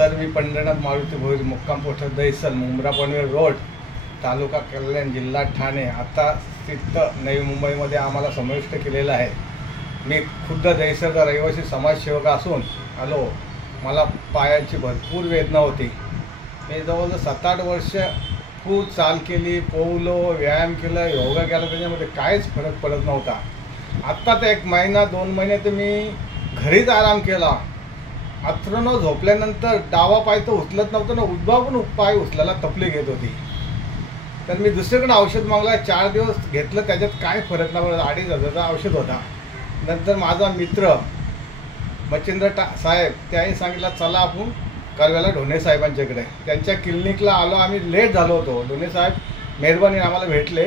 Sir मी पंढरनाथ मारुती भोईर मुक्काम post Dahisar Mumbra Panvel road तालुका कल्याण जिल्हा ठाणे आता स्थित नवी मुंबईमध्ये आम्हाला समाविष्ट केलेलं आहे। मी खुद्द दहिसरचा रहिवासी समाजसेवक असून आलो। मला पायाची भरपूर वेदना होती। मी जवळजवळ 7-8 वर्ष खूप चाल केली, पोहलो, व्यायाम केला, योगा केला, त्याच्यामध्ये काहीच फरक पडत नव्हता। आत्ता तर 1 महिना 2 महिने तर मी घरीच आराम केला। अथर्न झोपल्यानंतर डावा पाय तर उचलत नव्हता ना, उजवा पण पाय उचलायला तकलीफ येत होती। तर मी दुसरीकडे औषध मागला, 4 दिवस घेतलं, त्याच्यात काय फरक नाही पडला। 2,500चा औषध होता। नंतर माझा मित्र मच्छिंद्र साहेब त्याही सांगितलं चला आपण कळव्याला ढोणे साहेबांच्याकडे, त्यांच्या क्लिनिकला आलो। आम्ही लेट झालो होतो। ढोणे साहेब मेहरबानीने आम्हाला भेटले।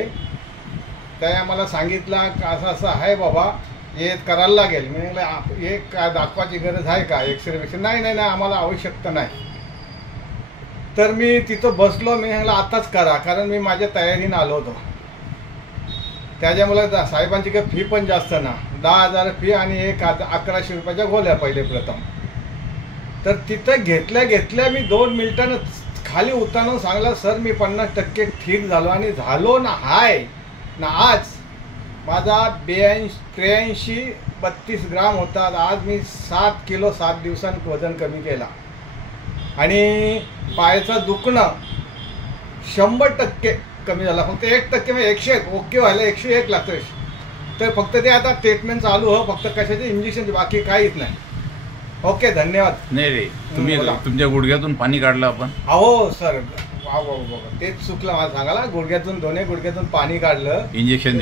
ते आम्हाला सांगितलं असं असं आहे बाबा, हे करायला लागेल। मी म्हटलं हे काय दाखवायची गरज आहे का? एक्सरे पेक्षा नाही नाही नाही आम्हाला आवश्यकता नाही। तर मी तिथं बसलो। मी म्हटलं आताच करा, कारण मी माझ्या तयारीने आलो होतो। त्याच्यामुळे साहेबांची काही फी पण जास्त ना, 10,000 फी आणि 1100 रुपयाच्या गोळ्या पहिले प्रथम। तर तिथं घेतल्या मी 2 मिनिटांनं खाली उतरवून सांगला सर मी 50% ठीक झालो आणि झालो ना हाय ना। आज माझा 83 32 ग्राम होता। आज मी 7 किलो 7 दिवसांत वजन कमी केला आणि पायाचं दुखणं 100% कमी झाला। फक्त 1% म्हणजे 101 ओके व्हायला 101 लागतं। तर फक्त ते आता ट्रीटमेंट चालू हो, फक्त कशाचे इंजेक्शन, बाकी काहीच नाही। ओके धन्यवाद। नाही रे, तुम्ही तुमच्या गुडघ्यातून पाणी काढलं आपण? हो सर, तेच चुकलं मला सांगायला। गुडघ्यातून दोन्ही गुडघ्यातून पाणी काढलं, इंजेक्शन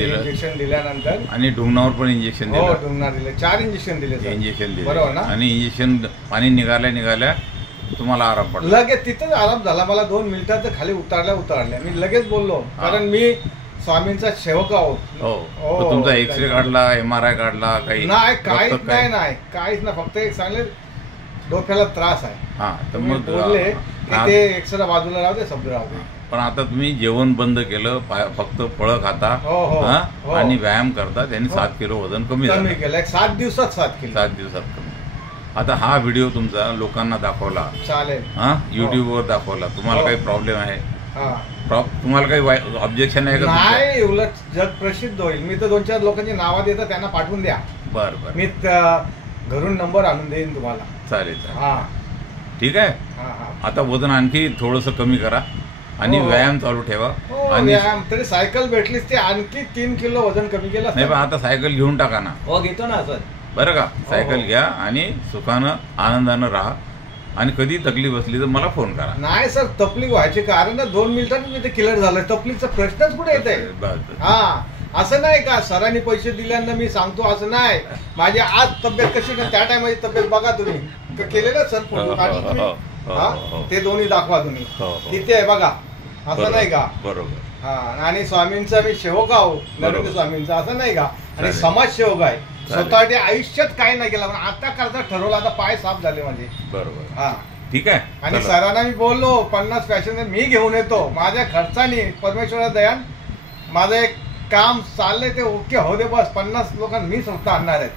दिल्यानंतर आणि ढुंगणावर पण इंजेक्शन दिलं। हो ढुंगणार दिले, 4 इंजेक्शन दिले। इंजेक्शन दिले बरोबर ना? आणि इंजेक्शन पाणी निघाल्या तुम्हाला आराम पडला? लगेच तिथंच आराम झाला मला। 2 मिनिटात खाली उतरल्या मी लगेच बोललो, कारण मी स्वामींचा सेवक आहोत। हो, तुमचा एक्सरे काढला, MRI काढला? काही नाही, काहीच नाही, काहीच नाही। फक्त एक सांगले डोक्याला त्रास आहे। हा, तर मग बोलले की ते एक्सरे बाजूला राहू दे, शब्द राहू दे। पण आता तुम्ही जेवण बंद केलं, फक्त फळं खाता आणि व्यायाम करता, त्यांनी 7 किलो वजन कमी केलं। 7 दिवसात 7 किलो 7 दिवसात कमी। आता हा व्हिडिओ तुमचा लोकांना दाखवला, चालेल? युट्यूबवर दाखवला, तुम्हाला काही प्रॉब्लेम आहे? तुम्हाला काही ऑब्जेक्शन आहे का? नाही, उलट जग प्रसिद्ध होईल। मी तर 2-4 लोकांची नावं देतो, त्यांना पाठवून द्या। बरं, मी घरून नंबर आणून देईन तुम्हाला। चालेल ठीक आहे। आता वजन आणखी थोडंसं कमी करा आणि व्यायाम चालू ठेवा। आणि तरी सायकल भेटलीच ते आणखी 3 किलो वजन कमी केलं नाही, पण आता सायकल घेऊन टाका ना। हो घेतो ना सर। बरं का, सायकल घ्या आणि सुखानं आनंदानं राहा आणि कधी तकलीफ असली तर मला फोन करा। नाही सर, तकलीफ व्हायची कारण 2 मिनिटांनी मी ते क्लिअर झालं। तकलीफचा प्रश्नच कुठे येत आहे? असं नाही का सरांनी पैसे दिल्यानं मी सांगतो असं नाही। माझी आज तब्येत कशी ना, त्या टायमाची तब्येत बघा तुम्ही केलेलं सर, फोटो काढले ते दोन्ही दाखवा तुम्ही किती आहे बघा। असं नाही का? बरोबर। आणि स्वामींचा मी सेवक आहो, नरेंद्र स्वामींचा, असं नाही का? आणि समाजसेवक आहे। स्वतःच्या आयुष्यात काही नाही केलं, पण आता करता ठरवलं। आता पाय साफ झाले माझे। बरोबर, ठीक आहे। आणि सरांना मी बोललो 50 पॅसेंजर मी घेऊन येतो माझ्या खर्चाने, परमेश्वरा दयान। माझं एक काम चाललंय ते ओके हो दे बस। 50 लोकांना मी स्वतः आणणार आहे।